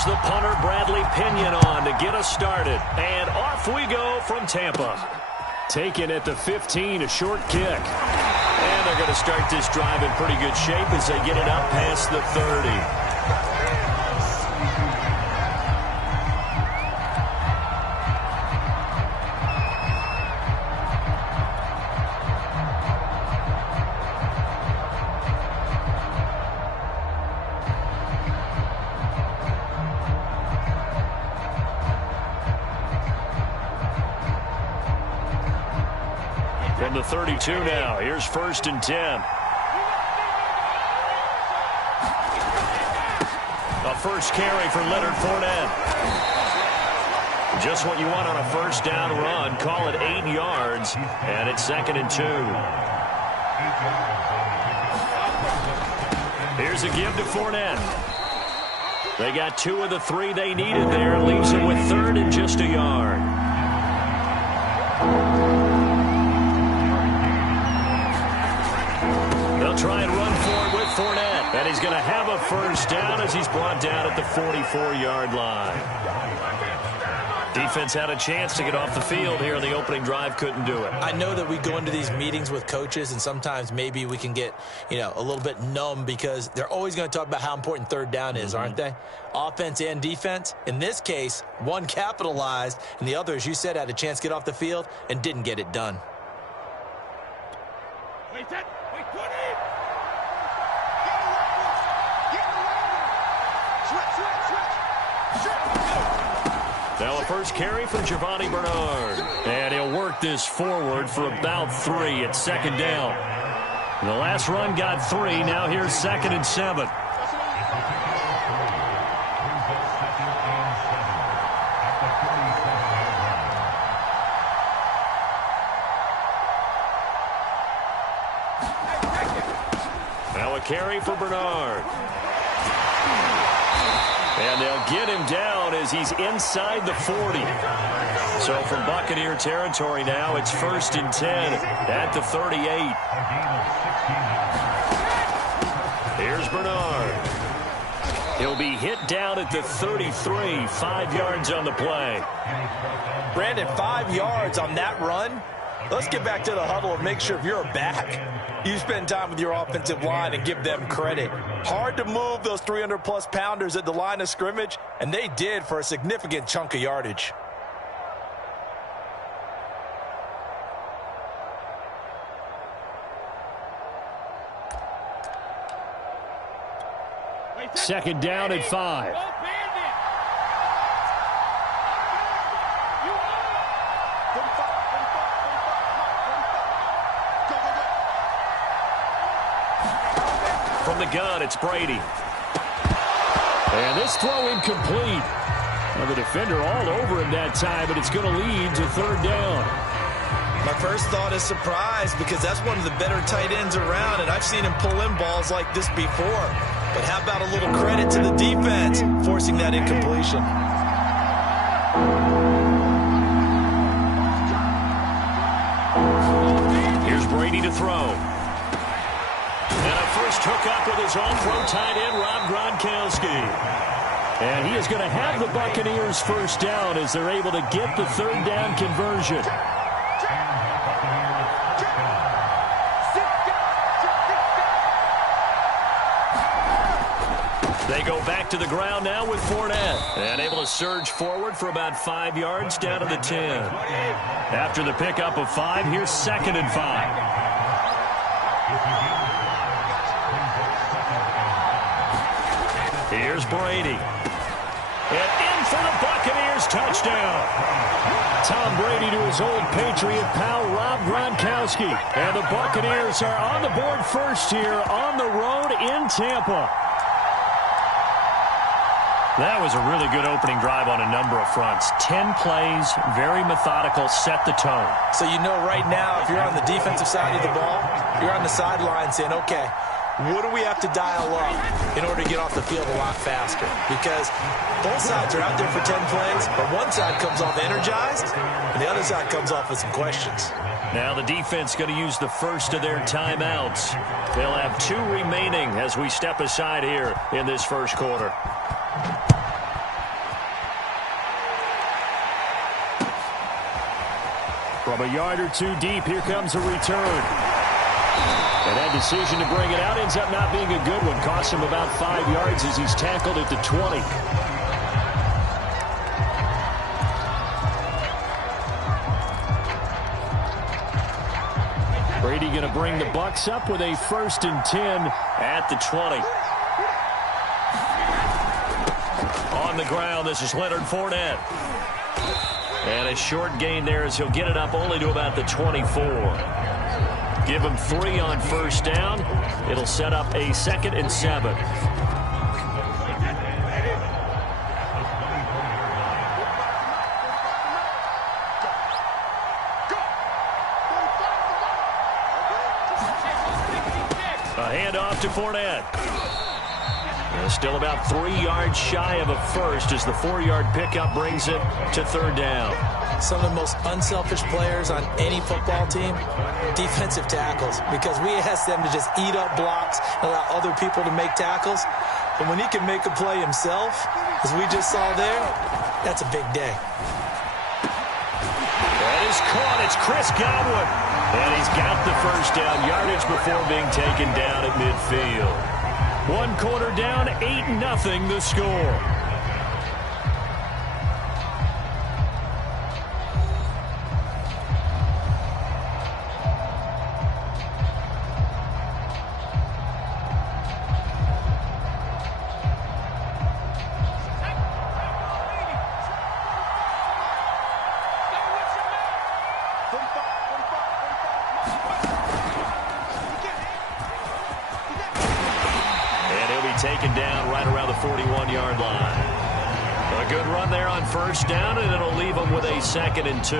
There's the punter, Bradley Pinion, on to get us started. And off we go from Tampa. Taken at the 15, a short kick. And they're going to start this drive in pretty good shape as they get it up past the 30. From the 32 now, here's 1st and 10. A first carry for Leonard Fournette. Just what you want on a first down run. Call it 8 yards, and it's 2nd and 2. Here's a give to Fournette. They got 2 of the 3 they needed there. Leaves it with 3rd and just a yard. They'll try and run for it with Fournette. And he's going to have a first down as he's brought down at the 44-yard line. Defense had a chance to get off the field here in the opening drive. Couldn't do it. I know that we go into these meetings with coaches, and sometimes maybe we can get, a little bit numb because they're always going to talk about how important 3rd down is, aren't they? Offense and defense. In this case, one capitalized, and the other, as you said, had a chance to get off the field and didn't get it done. Now a first carry for Giovanni Bernard. And he'll work this forward for about 3 at 2nd down. The last run got 3. Now here's 2nd and 7. Now a carry for Bernard. And they'll get him down as he's inside the 40. So from Buccaneer territory now, it's 1st and 10 at the 38. Here's Bernard. He'll be hit down at the 33, 5 yards on the play. Brandon, 5 yards on that run. Let's get back to the huddle and make sure if you're a back, you spend time with your offensive line and give them credit. Hard to move those 300-plus pounders at the line of scrimmage, and they did for a significant chunk of yardage. Second down at 5. From the gun, it's Brady. And this throw incomplete. Well, the defender all over him that time, but it's going to lead to 3rd down. My first thought is surprise because that's one of the better tight ends around, and I've seen him pull in balls like this before. But how about a little credit to the defense forcing that incompletion? Here's Brady to throw. And a first hookup with his all-pro tight end, Rob Gronkowski. And he is going to have the Buccaneers first down as they're able to get the 3rd down conversion. They go back to the ground now with Fournette. And able to surge forward for about 5 yards down to the 10. After the pickup of 5, here's 2nd and 5. Here's Brady. And in for the Buccaneers touchdown. Tom Brady to his old Patriot pal, Rob Gronkowski. And the Buccaneers are on the board first here on the road in Tampa. That was a really good opening drive on a number of fronts. 10 plays, very methodical, set the tone. So you know right now, if you're on the defensive side of the ball, you're on the sideline saying, okay, what do we have to dial up in order to get off the field a lot faster? Because both sides are out there for 10 plays, but one side comes off energized, and the other side comes off with some questions. Now the defense going to use the first of their timeouts. They'll have 2 remaining as we step aside here in this first quarter. From a yard or two deep, here comes a return. And that decision to bring it out ends up not being a good one. Costs him about 5 yards as he's tackled at the 20. Brady going to bring the Bucs up with a 1st and 10 at the 20. On the ground, this is Leonard Fournette. And a short gain there as he'll get it up only to about the 24. Give him 3 on 1st down. It'll set up a 2nd and 7. A handoff to Fournette. Still about 3 yards shy of a first as the 4-yard pickup brings it to 3rd down. Some of the most unselfish players on any football team, defensive tackles, because we ask them to just eat up blocks and allow other people to make tackles. But when he can make a play himself, as we just saw there, that's a big day. That is caught. It's Chris Godwin. And he's got the 1st down yardage before being taken down at midfield. 1 quarter down, 8-0 the score. Taken down right around the 41-yard line. A good run there on 1st down, and it'll leave them with a 2nd and 2.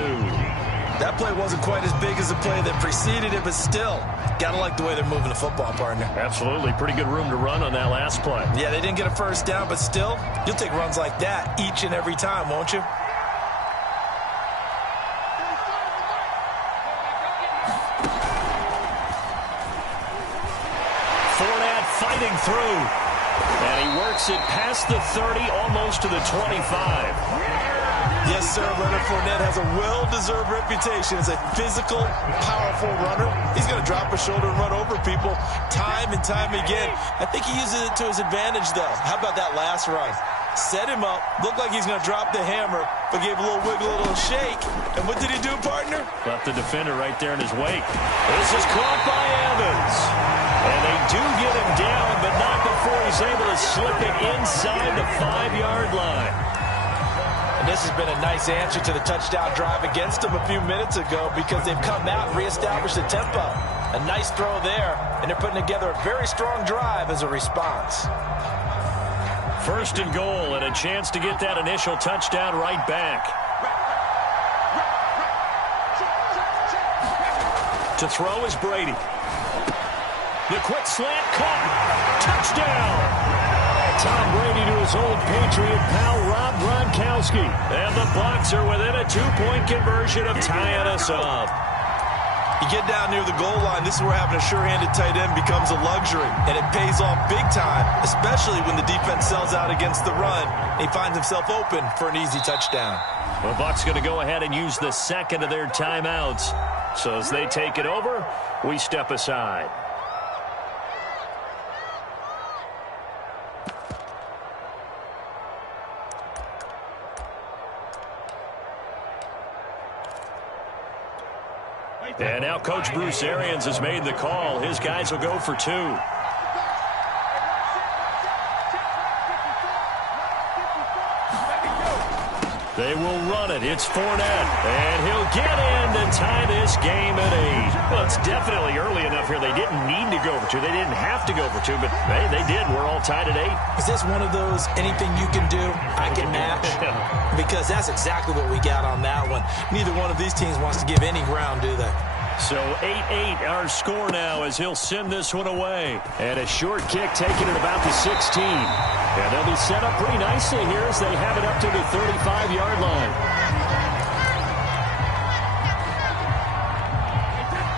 That play wasn't quite as big as the play that preceded it, but still, gotta like the way they're moving the football, partner. Absolutely. Pretty good room to run on that last play. Yeah, they didn't get a 1st down, but still, you'll take runs like that each and every time, won't you? Fournette fighting through. And he works it past the 30, almost to the 25. Yes, sir. Leonard Fournette has a well-deserved reputation as a physical, powerful runner. He's going to drop a shoulder and run over people time and time again. I think he uses it to his advantage, though. How about that last run? Set him up, looked like he's going to drop the hammer, but gave a little wiggle, a little shake. And what did he do, partner? Left the defender right there in his wake. This is caught by Evans. And they do get him down, but not before he's able to slip it inside the 5-yard line. And this has been a nice answer to the touchdown drive against them a few minutes ago because they've come out and reestablished the tempo. A nice throw there, and they're putting together a very strong drive as a response. 1st and goal, and a chance to get that initial touchdown right back. To throw is Brady. The quick slant caught. Touchdown. Tom Brady to his old Patriot pal, Rob Gronkowski. And the Bucs are within a 2-point conversion of tying us up. You get down near the goal line, this is where having a sure-handed tight end becomes a luxury. And it pays off big time, especially when the defense sells out against the run. And he finds himself open for an easy touchdown. The Bucs going to go ahead and use the 2nd of their timeouts. So as they take it over, we step aside. And now Coach Bruce Arians has made the call. His guys will go for 2. They will run it. It's Fournette. And he'll get in to tie this game at 8. Well, it's definitely early enough here. They didn't need to go for 2. They didn't have to go for 2, but hey, they did. We're all tied at 8. Is this one of those anything you can do, I can match? Because that's exactly what we got on that one. Neither one of these teams wants to give any ground, do they? So 8-8 our score now as he'll send this one away. And a short kick taken at about the 16. And they'll be set up pretty nicely here as they have it up to the 35-yard line.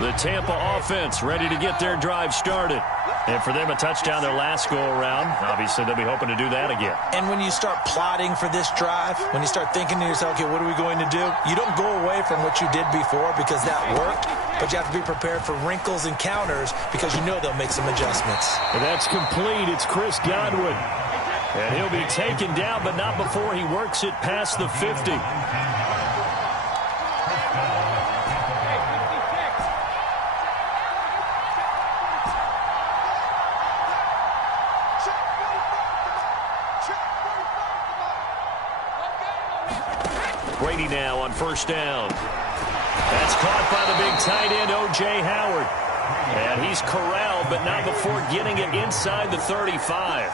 The Tampa offense ready to get their drive started. And for them, a touchdown their last go-around. Obviously, they'll be hoping to do that again. And when you start plotting for this drive, when you start thinking to yourself, okay, what are we going to do? You don't go away from what you did before because that worked, but you have to be prepared for wrinkles and counters because you know they'll make some adjustments. And that's complete. It's Chris Godwin. And he'll be taken down, but not before he works it past the 50. Brady now on first down. That's caught by the big tight end, O.J. Howard. And he's corralled, but not before getting it inside the 35.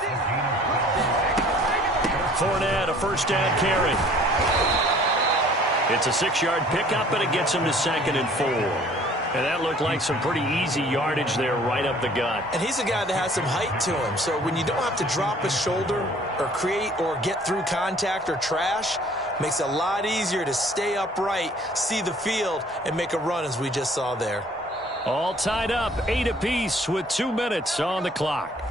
Fournette, a first down carry. It's a 6-yard pickup, and it gets him to 2nd and 4. And that looked like some pretty easy yardage there right up the gut. And he's a guy that has some height to him. So when you don't have to drop a shoulder or create or get through contact or trash, makes it a lot easier to stay upright, see the field, and make a run as we just saw there. All tied up, 8 apiece with 2 minutes on the clock.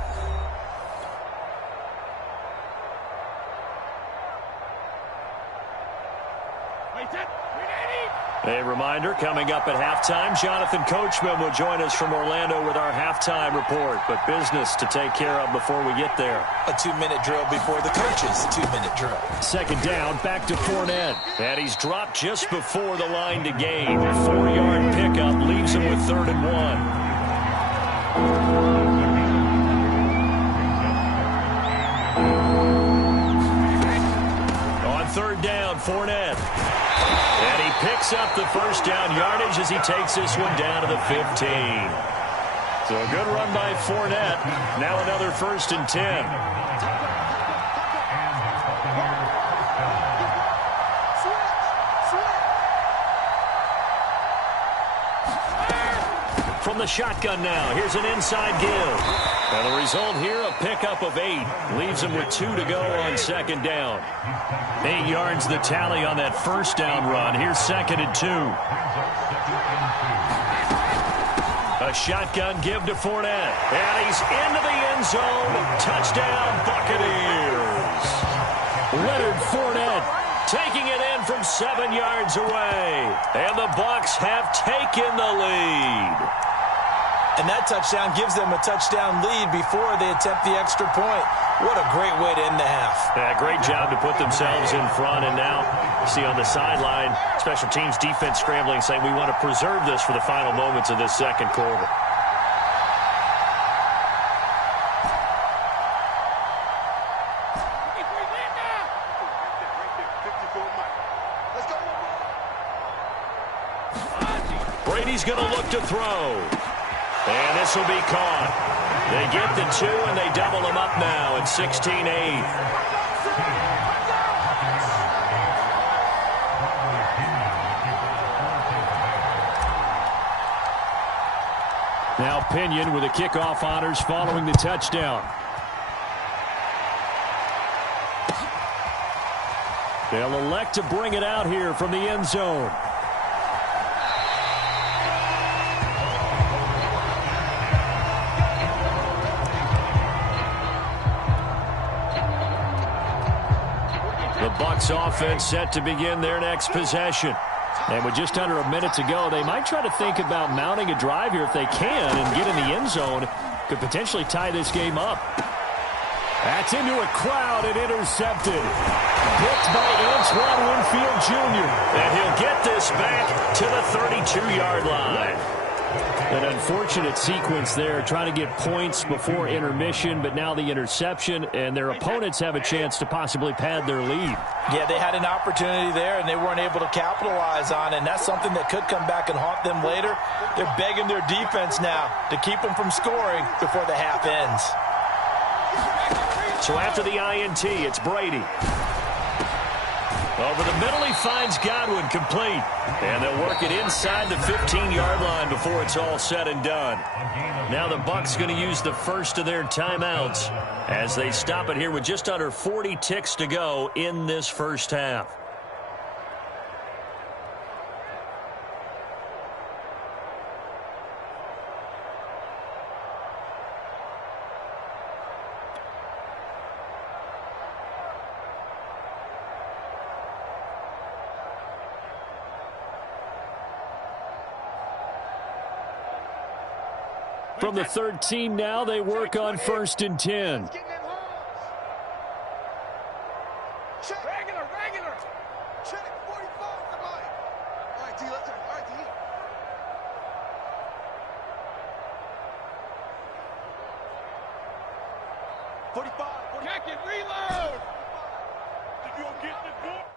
A reminder, coming up at halftime, Jonathan Coachman will join us from Orlando with our halftime report. But business to take care of before we get there. A 2-minute drill before the coach's 2-minute drill. 2nd down, back to Fournette. And he's dropped just before the line to gain. 4-yard pickup leaves him with 3rd and 1. On 3rd down, Fournette. And he picks up the first down yardage as he takes this one down to the 15. So a good run by Fournette. Now another 1st and 10. From the shotgun now, here's an inside give. And the result here, a pickup of 8. Leaves him with 2 to go on 2nd down. 8 yards the tally on that first down run. Here's 2nd and 2. A shotgun give to Fournette. And he's into the end zone. Touchdown, Buccaneers. Leonard Fournette taking it in from 7 yards away. And the Bucs have taken the lead. And that touchdown gives them a touchdown lead before they attempt the extra point. What a great way to end the half. Yeah, great job to put themselves in front. And now, you see on the sideline, special teams defense scrambling, saying we want to preserve this for the final moments of this 2nd quarter. Brady's going to look to throw. And this will be caught. They get the 2, and they double them up now at 16-8. Now Pinion with the kickoff honors following the touchdown. They'll elect to bring it out here from the end zone. Bucs offense set to begin their next possession. And with just under a minute to go, they might try to think about mounting a drive here if they can and get in the end zone. Could potentially tie this game up. That's into a crowd and intercepted. Picked by Antoine Winfield Jr. And he'll get this back to the 32-yard line. An unfortunate sequence there, trying to get points before intermission, but now the interception, and their opponents have a chance to possibly pad their lead. Yeah, they had an opportunity there, and they weren't able to capitalize on it, and that's something that could come back and haunt them later. They're begging their defense now to keep them from scoring before the half ends. So after the INT, it's Brady. Over the middle, he finds Godwin complete. And they'll work it inside the 15-yard line before it's all said and done. Now the Bucs going to use the first of their timeouts as they stop it here with just under 40 ticks to go in this first half. From the 13 now, they work on 1st and 10. Regular. Check 45, somebody. All right, D, let's turn. All right, D. 45. Check it, reload. If you don't get the door.